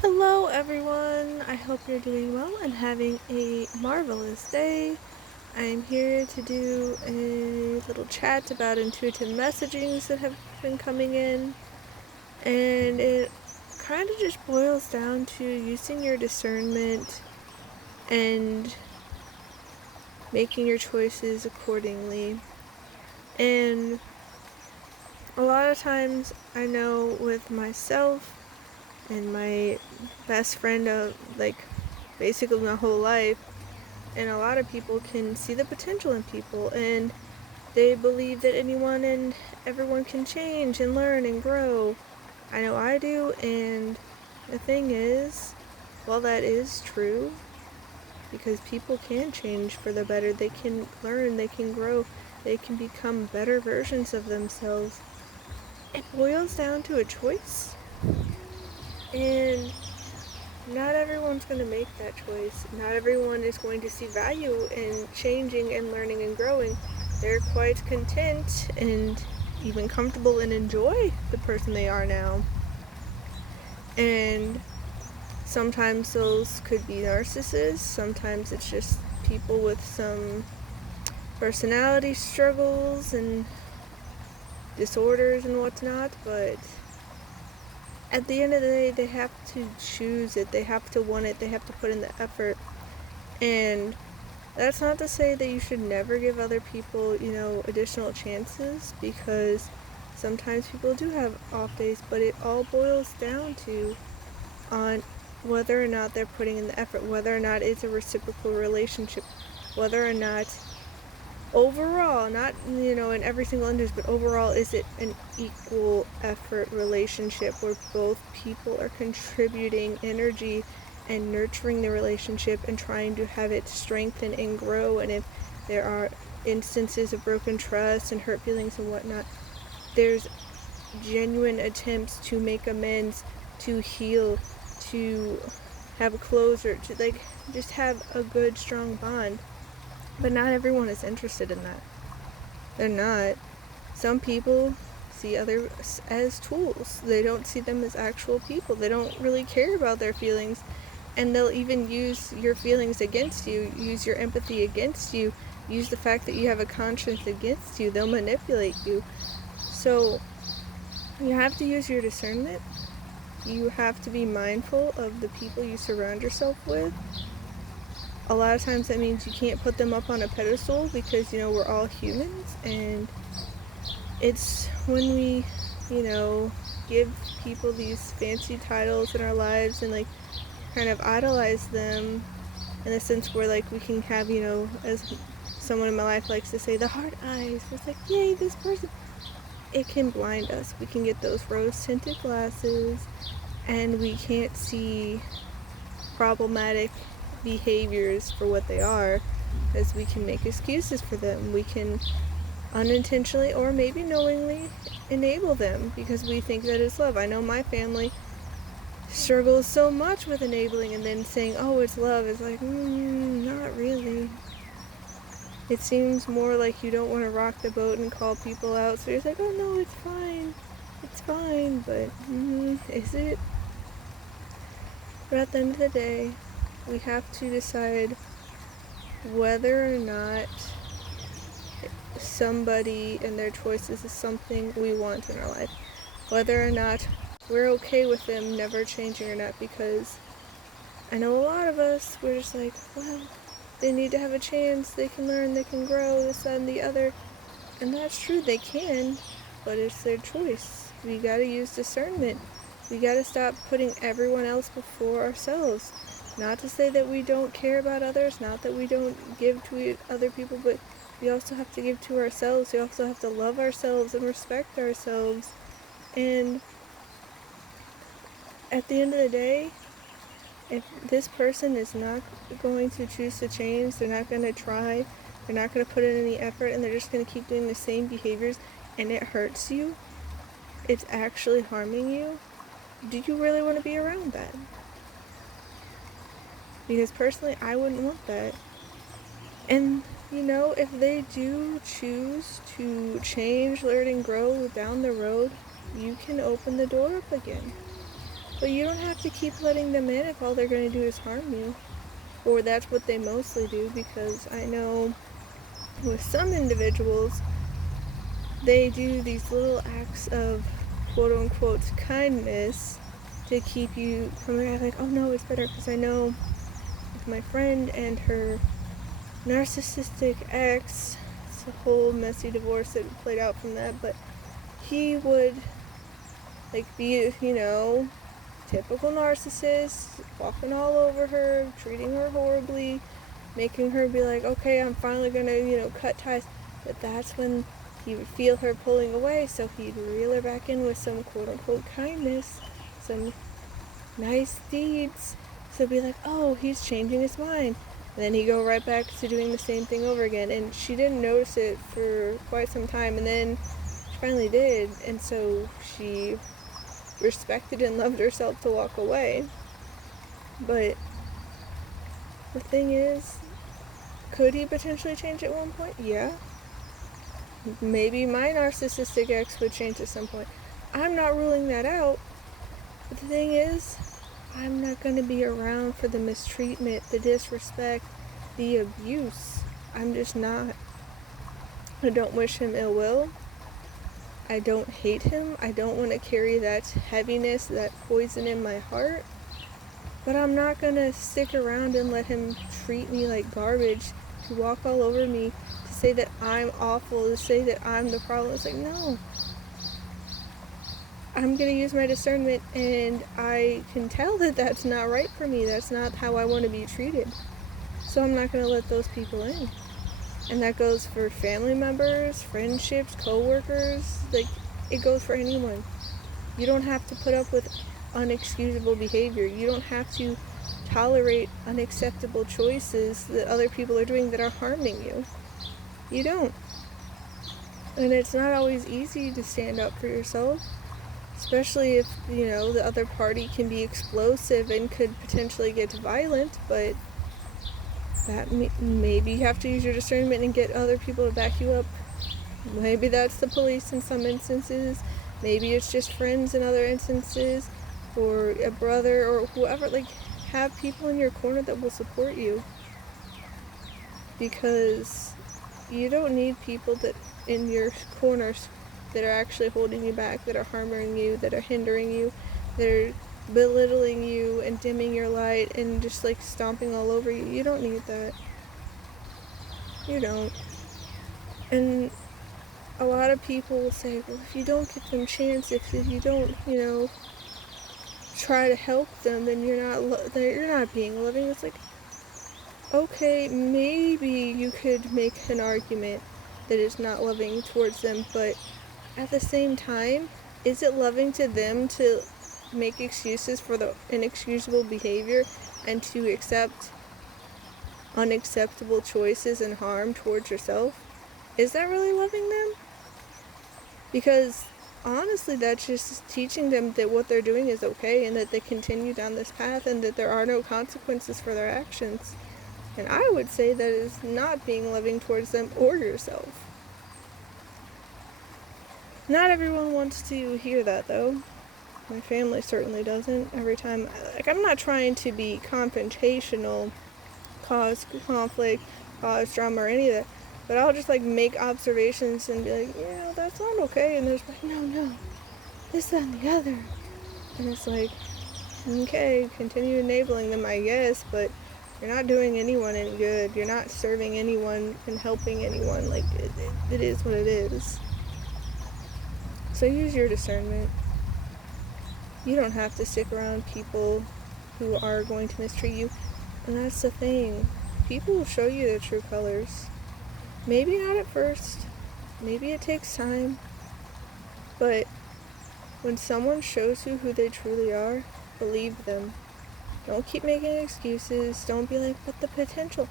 Hello, everyone. I hope you're doing well and having a marvelous day. I'm here to do a little chat about intuitive messagings that have been coming in, and it kind of just boils down to using your discernment and making your choices accordingly. And a lot of times, I know with myself and my best friend of basically my whole life, and a lot of people can see the potential in people, and they believe that anyone and everyone can change and learn and grow. I know I do, and the thing is, while that is true, because people can change for the better, they can learn, they can grow, they can become better versions of themselves. It boils down to a choice, and not everyone's going to make that choice. Not everyone is going to see value in changing and learning and growing. They're quite content and even comfortable and enjoy the person they are now. And sometimes those could be narcissists, sometimes it's just people with some personality struggles and disorders and whatnot, but at the end of the day, they have to choose it, they have to want it, they have to put in the effort. And that's not to say that you should never give other people, additional chances, because sometimes people do have off days, but it all boils down to on whether or not they're putting in the effort, whether or not it's a reciprocal relationship, whether or not overall, not, in every single instance, but overall, is it an equal effort relationship where both people are contributing energy and nurturing the relationship and trying to have it strengthen and grow. And if there are instances of broken trust and hurt feelings and whatnot, there's genuine attempts to make amends, to heal, to have closure, to just have a good strong bond. But not everyone is interested in that. They're not. Some people see others as tools. They don't see them as actual people. They don't really care about their feelings, and they'll even use your feelings against you, use your empathy against you, use the fact that you have a conscience against you. They'll manipulate you. So you have to use your discernment. You have to be mindful of the people you surround yourself with. A lot of times that means you can't put them up on a pedestal, because we're all humans, and it's when we give people these fancy titles in our lives and kind of idolize them, in the sense where we can have, as someone in my life likes to say, the hard eyes. It's like, yay, this person. It can blind us. We can get those rose tinted glasses, and we can't see problematic behaviors for what they are, as we can make excuses for them. We can unintentionally or maybe knowingly enable them because we think that it's love. I know my family struggles so much with enabling and then saying, oh, it's love. It's like, not really. It seems more like you don't want to rock the boat and call people out, so you're like, oh no, it's fine. It's fine, but is it? But at the end of the day, we have to decide whether or not somebody and their choices is something we want in our life. Whether or not we're okay with them never changing or not, because I know a lot of us, we're just like, well, they need to have a chance, they can learn, they can grow, this, that, and the other. And that's true, they can, but it's their choice. We gotta use discernment. We gotta stop putting everyone else before ourselves. Not to say that we don't care about others, not that we don't give to other people, but we also have to give to ourselves. We also have to love ourselves and respect ourselves. And at the end of the day, if this person is not going to choose to change, they're not going to try, they're not going to put in any effort, and they're just going to keep doing the same behaviors, and it hurts you, it's actually harming you, do you really want to be around that? Because personally, I wouldn't want that. And if they do choose to change, learn, and grow down the road, you can open the door up again. But you don't have to keep letting them in if all they're going to do is harm you. Or that's what they mostly do, because I know with some individuals, they do these little acts of quote-unquote kindness to keep you coming back, like, oh no, it's better. Because I know with my friend and her narcissistic ex, it's a whole messy divorce that played out from that, but he would be, typical narcissist, walking all over her, treating her horribly, making her be like, okay, I'm finally gonna, cut ties. But that's when he would feel her pulling away, so he'd reel her back in with some quote-unquote kindness, some nice deeds. So be like, oh, he's changing his mind. And then he'd go right back to doing the same thing over again. And she didn't notice it for quite some time, and then she finally did. And so she respected and loved herself to walk away. But the thing is, could he potentially change at one point? Yeah. Maybe my narcissistic ex would change at some point. I'm not ruling that out. But the thing is, I'm not going to be around for the mistreatment, the disrespect, the abuse. I'm just not. I don't wish him ill will. I don't hate him. I don't want to carry that heaviness, that poison in my heart. But I'm not going to stick around and let him treat me like garbage, to walk all over me, to say that I'm awful, to say that I'm the problem. It's like, no. I'm going to use my discernment, and I can tell that that's not right for me. That's not how I want to be treated. So I'm not going to let those people in. And that goes for family members, friendships, co-workers. It goes for anyone. You don't have to put up with unexcusable behavior. You don't have to tolerate unacceptable choices that other people are doing that are harming you. You don't. And it's not always easy to stand up for yourself, especially if, the other party can be explosive and could potentially get violent, but that maybe you have to use your discernment and get other people to back you up. Maybe that's the police in some instances. Maybe it's just friends in other instances, or a brother, or whoever. Have people in your corner that will support you, because you don't need people that in your corners that are actually holding you back, that are harming you, that are hindering you, that are belittling you and dimming your light and just stomping all over you. You don't need that. You don't. And a lot of people will say, well, if you don't give them chance, if you don't, try to help them, then you're not being loving. It's like, okay, maybe you could make an argument that it's not loving towards them, but at the same time, is it loving to them to make excuses for the inexcusable behavior and to accept unacceptable choices and harm towards yourself? Is that really loving them? Because honestly, that's just teaching them that what they're doing is okay, and that they continue down this path, and that there are no consequences for their actions. And I would say that is not being loving towards them or yourself. Not everyone wants to hear that, though. My family certainly doesn't. Every time, I'm not trying to be confrontational, cause conflict, cause drama, or any of that, but I'll just make observations and be like, that's not okay. And there's no, this, that, and the other. And it's okay, continue enabling them, I guess, but you're not doing anyone any good. You're not serving anyone and helping anyone. It is what it is. So use your discernment. You don't have to stick around people who are going to mistreat you. And that's the thing. People will show you their true colors. Maybe not at first. Maybe it takes time. But when someone shows you who they truly are, believe them. Don't keep making excuses. Don't be like, but the potential.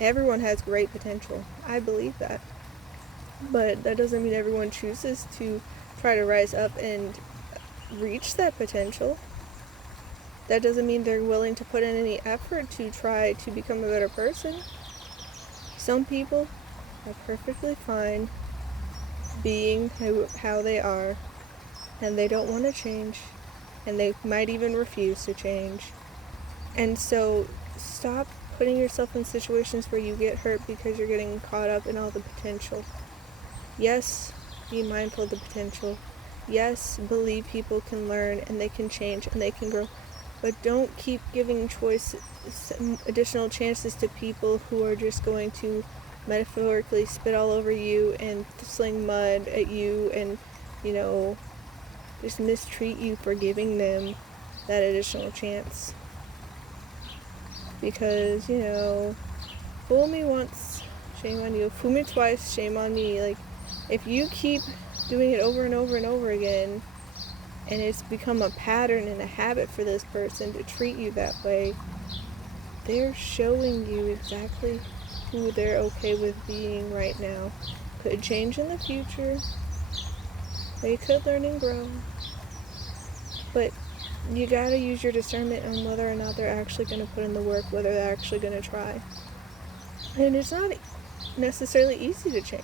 Everyone has great potential. I believe that. But that doesn't mean everyone chooses to try to rise up and reach that potential. That doesn't mean they're willing to put in any effort to try to become a better person. Some people are perfectly fine being how they are, and they don't want to change. and they might even refuse to change. And so stop putting yourself in situations where you get hurt because you're getting caught up in all the potential. Yes, be mindful of the potential. Yes, believe people can learn and they can change and they can grow. But don't keep giving additional chances to people who are just going to metaphorically spit all over you and sling mud at you and, just mistreat you for giving them that additional chance. Because, fool me once, shame on you. Fool me twice, shame on me. Like, if you keep doing it over and over and over again, and it's become a pattern and a habit for this person to treat you that way, they're showing you exactly who they're okay with being right now. Could change in the future. They could learn and grow. But you gotta use your discernment on whether or not they're actually going to put in the work, whether they're actually going to try. And it's not necessarily easy to change.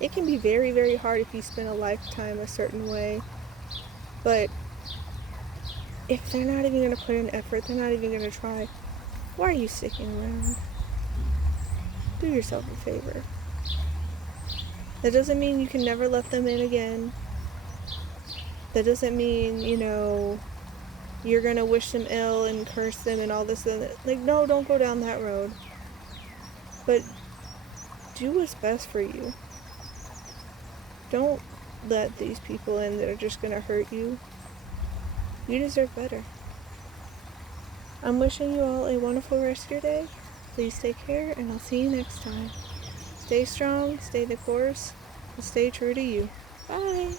It can be very, very hard if you spend a lifetime a certain way. But if they're not even going to put in effort, they're not even going to try, why are you sticking around? Do yourself a favor. That doesn't mean you can never let them in again. That doesn't mean, you're going to wish them ill and curse them and all this and that. Like, no, don't go down that road. But do what's best for you. Don't let these people in that are just going to hurt you. You deserve better. I'm wishing you all a wonderful rest of your day. Please take care, and I'll see you next time. Stay strong, stay the course, and stay true to you. Bye.